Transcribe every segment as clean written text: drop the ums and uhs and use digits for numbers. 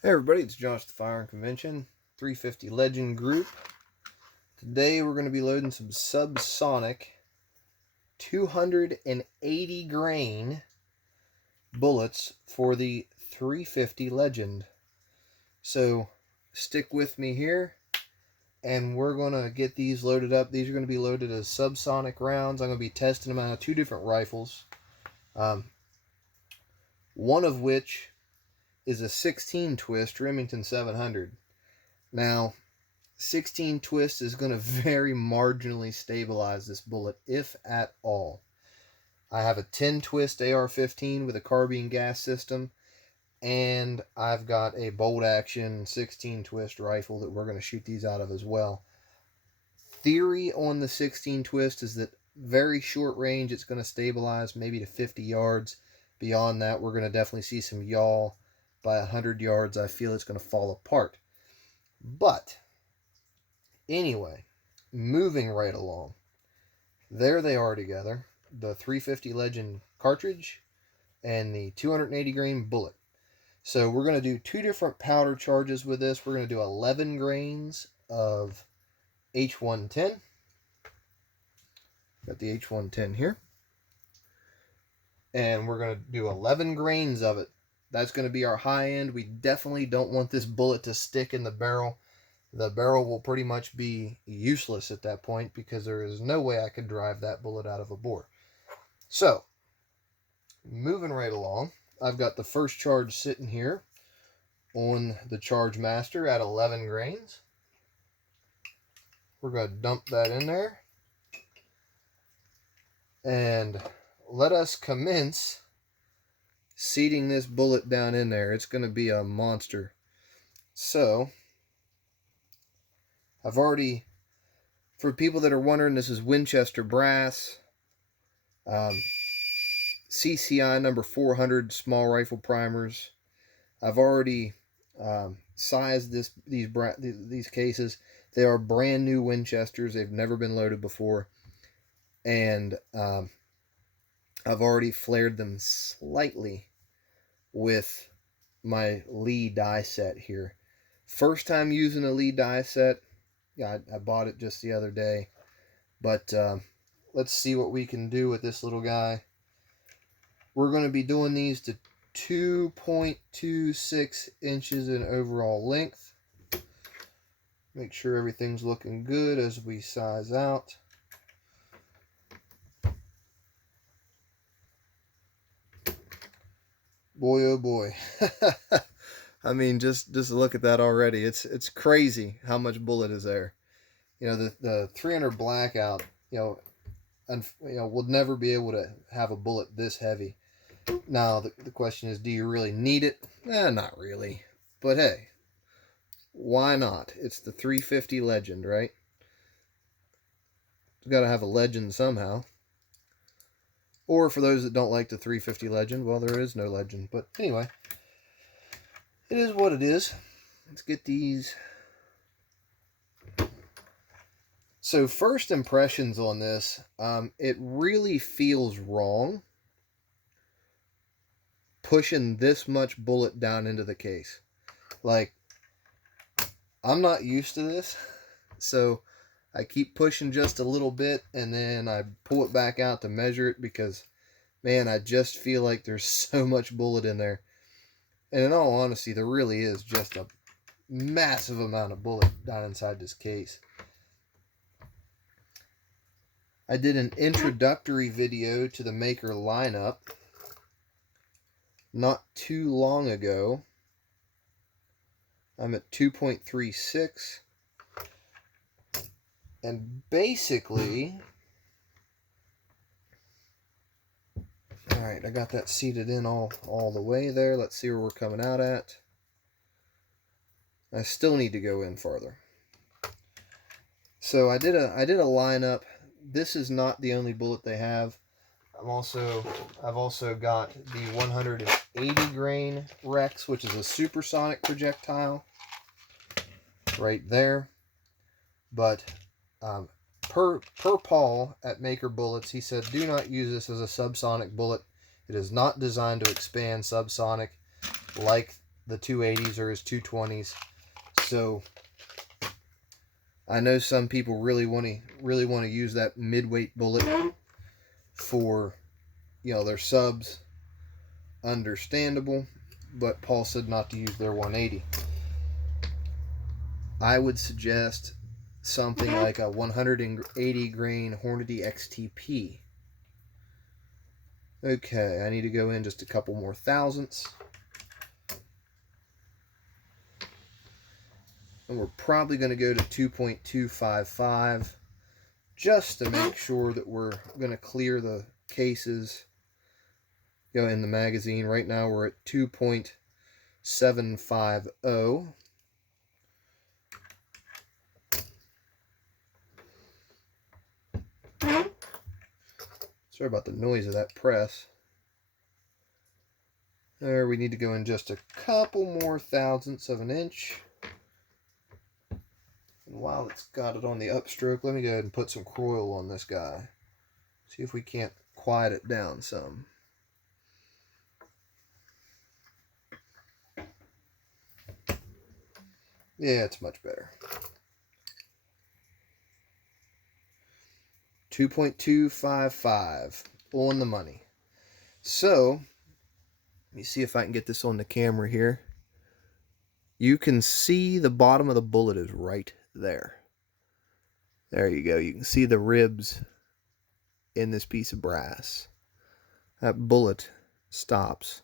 Hey everybody, it's Josh the Firearm Convention, 350 Legend Group. Today we're going to be loading some Subsonic 280 grain bullets for the 350 Legend. So stick with me here and we're going to get these loaded up. These are going to be loaded as Subsonic rounds. I'm going to be testing them out of two different rifles. One of which is a 16 twist Remington 700. Now, 16 twist is going to very marginally stabilize this bullet, if at all. I have a 10 twist AR-15 with a carbine gas system, and I've got a bolt action 16 twist rifle that we're going to shoot these out of as well. Theory on the 16 twist is that very short range it's going to stabilize maybe to 50 yards. Beyond that, we're going to definitely see some yaw. By 100 yards, I feel it's going to fall apart. But anyway, moving right along. There they are together. The 350 Legend cartridge and the 280 grain bullet. So we're going to do two different powder charges with this. We're going to do 11 grains of H110. Got the H110 here. And we're going to do 11 grains of it. That's going to be our high end. We definitely don't want this bullet to stick in the barrel. The barrel will pretty much be useless at that point because there is no way I could drive that bullet out of a bore. So, moving right along, I've got the first charge sitting here on the Charge Master at 11 grains. We're going to dump that in there. And let us commence seating this bullet down in there. It's going to be a monster. So, I've already, for people that are wondering, this is Winchester brass, CCI number 400 small rifle primers. I've already sized these cases. They are brand new Winchesters. They've never been loaded before. And I've already flared them slightly with my Lee die set here. First time using a Lee die set. Yeah, I bought it just the other day. But let's see what we can do with this little guy. We're going to be doing these to 2.26 inches in overall length. Make sure everything's looking good as we size out. Boy, oh boy. I mean, just look at that already. It's crazy how much bullet is there. You know, the 300 blackout, we'll never be able to have a bullet this heavy. Now, the question is, do you really need it? Not really. But hey, why not? It's the 350 Legend, right? It's got to have a legend somehow. Or for those that don't like the 350 Legend, well, there is no legend. But anyway, it is what it is. Let's get these. So first impressions on this, it really feels wrong pushing this much bullet down into the case. Like, I'm not used to this, so I keep pushing just a little bit and then I pull it back out to measure it because, man, I just feel like there's so much bullet in there. And in all honesty, there really is just a massive amount of bullet down inside this case. I did an introductory video to the Maker lineup not too long ago. I'm at 2.36. And basically, alright, I got that seated in all the way there. Let's see where we're coming out at. I still need to go in farther. So I did a lineup. This is not the only bullet they have. I've also got the 180 grain Rex, which is a supersonic projectile, right there. But per Paul at Maker Bullets, he said, do not use this as a subsonic bullet. It is not designed to expand subsonic like the 280s or his 220s. So I know some people really want to use that midweight bullet for, you know, their subs. Understandable, but Paul said not to use their 180. I would suggest something like a 180 grain Hornady XTP. Okay, I need to go in just a couple more thousandths. And we're probably going to go to 2.255 just to make sure that we're going to clear the cases, you know, in the magazine. Right now we're at 2.750. Sorry about the noise of that press. There, we need to go in just a couple more thousandths of an inch. And while it's got it on the upstroke, let me go ahead and put some coil on this guy. See if we can't quiet it down some. Yeah, it's much better. 2.255 on the money. So, let me see if I can get this on the camera here. You can see the bottom of the bullet is right there. There you go. You can see the ribs in this piece of brass. That bullet stops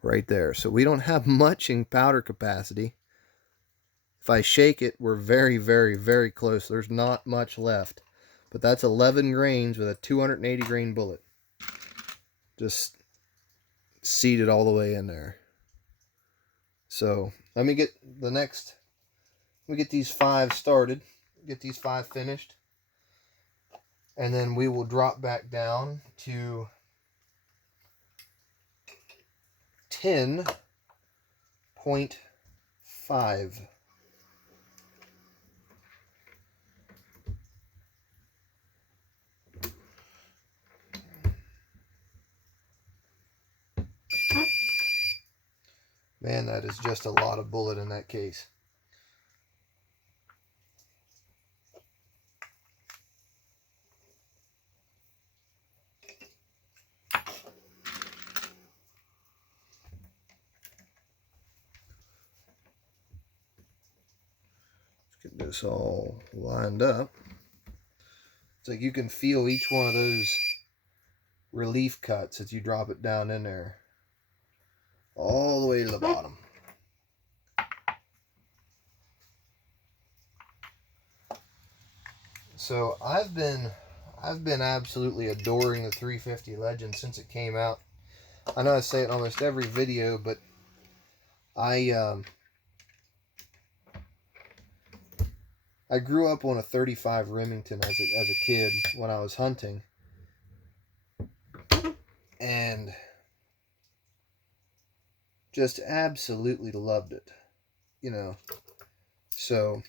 right there. So we don't have much in powder capacity. If I shake it, we're very, very, very close. There's not much left. But that's 11 grains with a 280 grain bullet. Just seated all the way in there. So let me get these 5 started. Get these 5 finished. And then we will drop back down to 10.5. Man, that is just a lot of bullet in that case. Let's get this all lined up. It's like you can feel each one of those relief cuts as you drop it down in there. All the way to the bottom. So I've been absolutely adoring the 350 Legend since it came out. I know I say it in almost every video, but I grew up on a 35 Remington as a kid when I was hunting, and just absolutely loved it, you know. So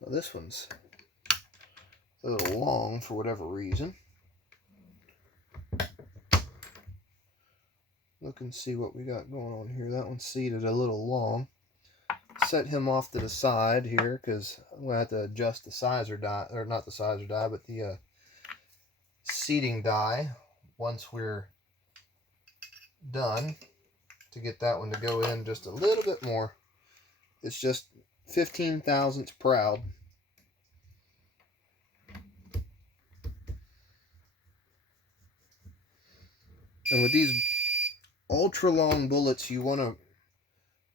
well, this one's a little long for whatever reason. Look and see what we got going on here. That one's seated a little long. Set him off to the side here because I'm going to have to adjust the sizer die, or not the sizer die, but the seating die once we're done, to get that one to go in just a little bit more. It's just 15 thousandths proud. And with these ultra long bullets, you want to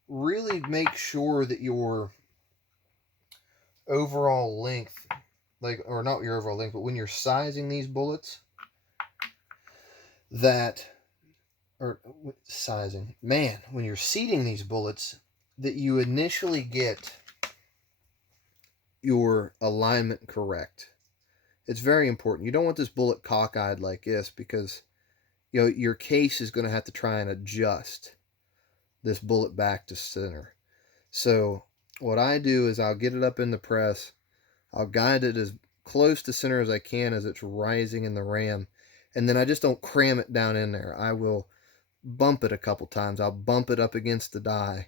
really make sure that your overall length, or not your overall length, but when you're sizing these bullets, when you're seating these bullets, that you initially get your alignment correct. It's very important. You don't want this bullet cockeyed like this, because you know your case is going to have to try and adjust this bullet back to center. So what I do is I'll get it up in the press, I'll guide it as close to center as I can as it's rising in the ram, and then I just don't cram it down in there. I will bump it a couple times. I'll bump it up against the die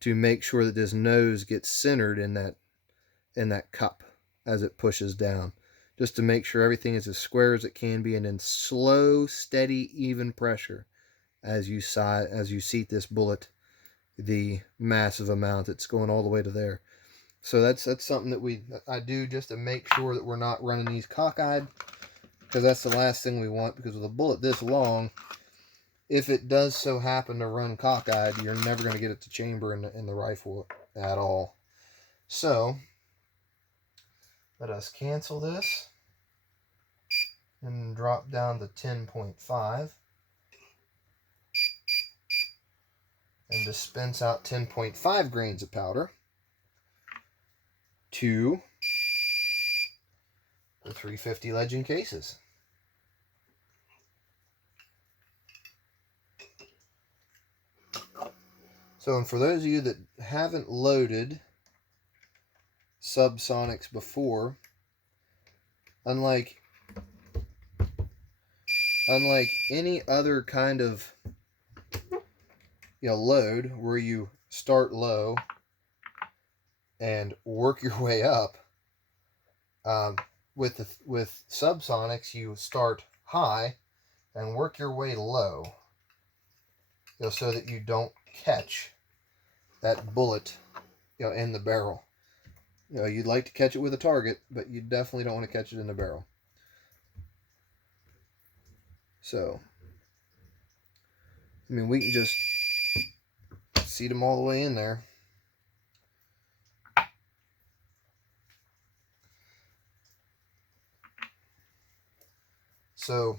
to make sure that this nose gets centered in that cup as it pushes down, just to make sure everything is as square as it can be, and then slow, steady, even pressure as you seat this bullet the massive amount that's going all the way to there. So that's something that I do just to make sure that we're not running these cockeyed, because that's the last thing we want. Because with a bullet this long, if it does so happen to run cockeyed, you're never going to get it to chamber in the rifle at all. So let us cancel this and drop down to 10.5 and dispense out 10.5 grains of powder to the 350 Legend cases. So, and for those of you that haven't loaded Subsonics before, unlike any other kind of load where you start low and work your way up, with Subsonics you start high and work your way low, so that you don't catch that bullet in the barrel. You'd like to catch it with a target, but you definitely don't want to catch it in the barrel. So, I mean, we can just seat them all the way in there. So,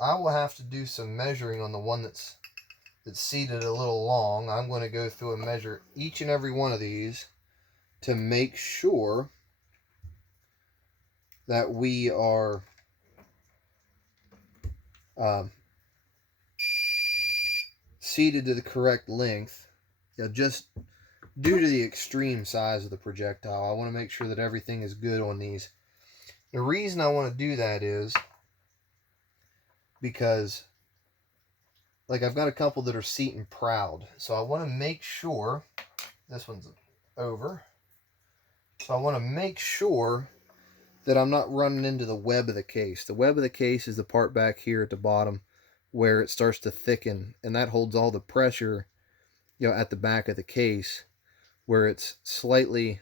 I will have to do some measuring on the one that's seated a little long. I'm going to go through and measure each and every one of these to make sure that we are seated to the correct length. Just due to the extreme size of the projectile, I want to make sure that everything is good on these. The reason I want to do that is because, like, I've got a couple that are seating proud, so I want to make sure this one's over. So I want to make sure that I'm not running into the web of the case. The web of the case is the part back here at the bottom where it starts to thicken, and that holds all the pressure, at the back of the case, where it's slightly,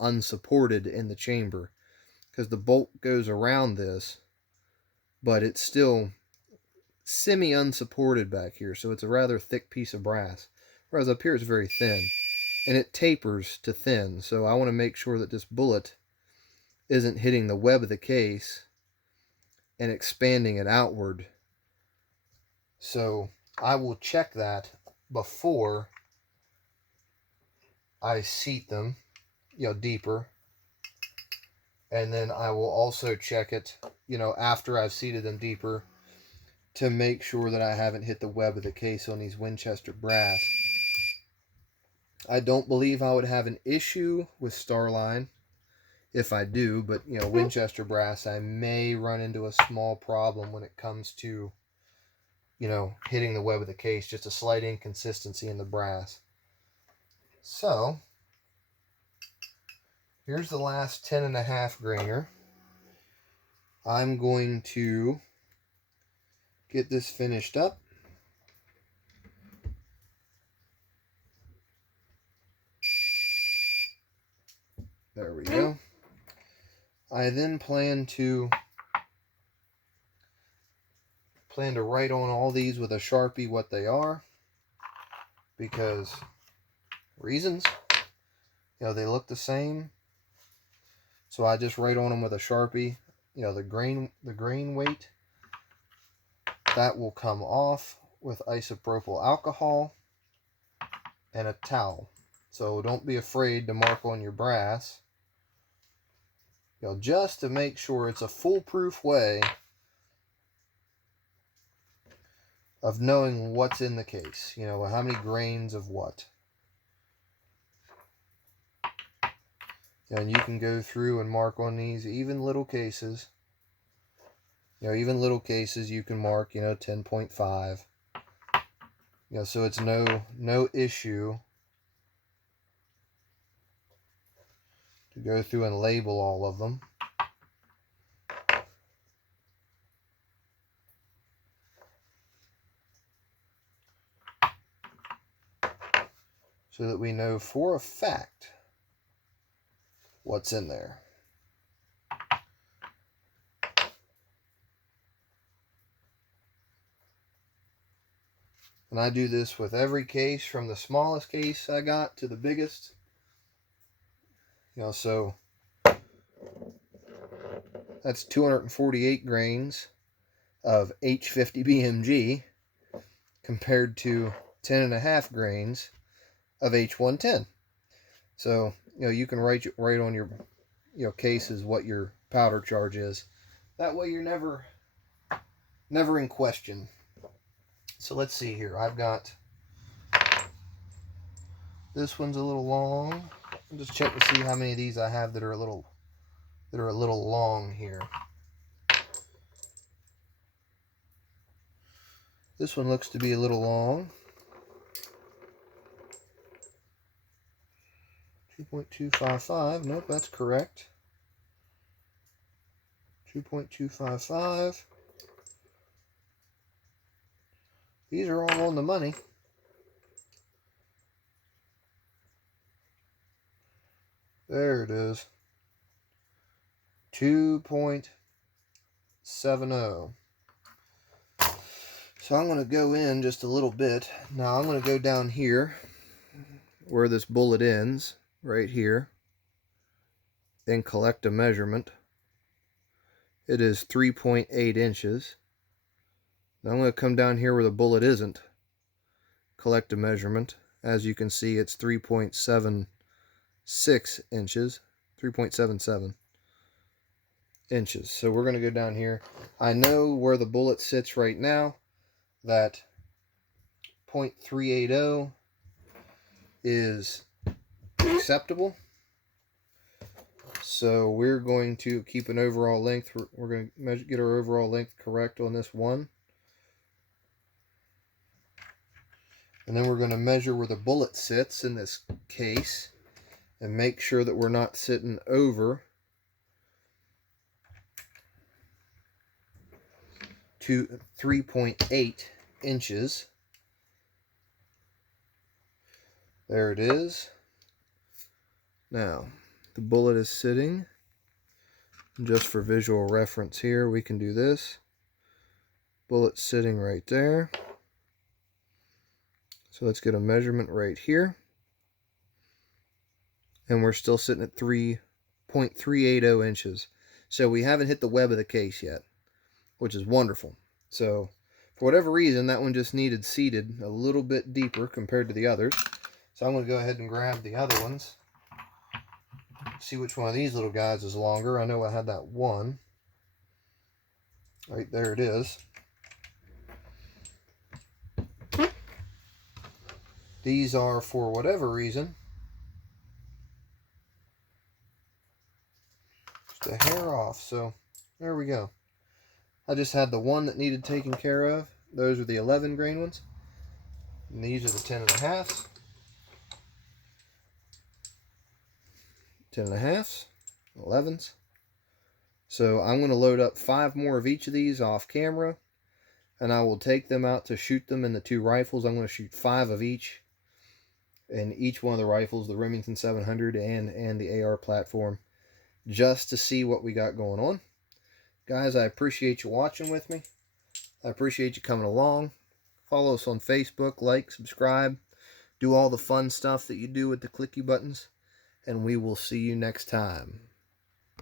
unsupported in the chamber, because the bolt goes around this, but it's still semi-unsupported back here, so it's a rather thick piece of brass, whereas up here it's very thin, and it tapers to thin. So I want to make sure that this bullet isn't hitting the web of the case and expanding it outward. So I will check that before I seat them, deeper. And then I will also check it, after I've seated them deeper, to make sure that I haven't hit the web of the case on these Winchester brass. I don't believe I would have an issue with Starline if I do, but, Winchester brass, I may run into a small problem when it comes to, hitting the web of the case, just a slight inconsistency in the brass. So, here's the last 10.5 grainer. I'm going to get this finished up. There we go. I then plan to write on all these with a Sharpie what they are, because reasons. They look the same. So I just write on them with a Sharpie, the grain weight. That will come off with isopropyl alcohol and a towel. So don't be afraid to mark on your brass, just to make sure it's a foolproof way of knowing what's in the case, how many grains of what. And you can go through and mark on these, even little cases. Even little cases you can mark, 10.5. So it's no issue to go through and label all of them. So that we know for a fact what's in there. And I do this with every case, from the smallest case I got to the biggest. So that's 248 grains of H50 BMG compared to 10.5 grains of H110. So, you can write on your, cases what your powder charge is. That way you're never in question. So let's see here. I've got, this one's a little long. I'll just check to see how many of these I have that are a little long here. This one looks to be a little long. 2.255. Nope, that's correct. 2.255. These are all on the money. There it is. 2.70. So I'm going to go in just a little bit. Now I'm going to go down here where this bullet ends, right here, and collect a measurement. It is 3.8 inches. Now I'm going to come down here where the bullet isn't, collect a measurement. As you can see, it's 3.76 inches, 3.77 inches. So we're going to go down here. I know where the bullet sits right now, that 0.380 is acceptable. So we're going to keep an overall length. We're going to get our overall length correct on this one. And then we're going to measure where the bullet sits in this case and make sure that we're not sitting over to 3.8 inches. There it is. Now, the bullet is sitting. Just for visual reference here, we can do this. Bullet sitting right there. So let's get a measurement right here. And we're still sitting at 3.380 inches. So we haven't hit the web of the case yet, which is wonderful. So for whatever reason, that one just needed seated a little bit deeper compared to the others. So I'm going to go ahead and grab the other ones. See which one of these little guys is longer. I know I had that one. Right there it is. These are, for whatever reason, just a hair off. So there we go. I just had the one that needed taken care of. Those are the 11 grain ones. And these are the 10.5s. 10.5s, 11s. So I'm going to load up 5 more of each of these off camera, and I will take them out to shoot them in the 2 rifles. I'm going to shoot 5 of each in each one of the rifles, the Remington 700 and the AR platform, just to see what we got going on. Guys, I appreciate you watching with me. I appreciate you coming along. Follow us on Facebook, like, subscribe, do all the fun stuff that you do with the clicky buttons, and we will see you next time.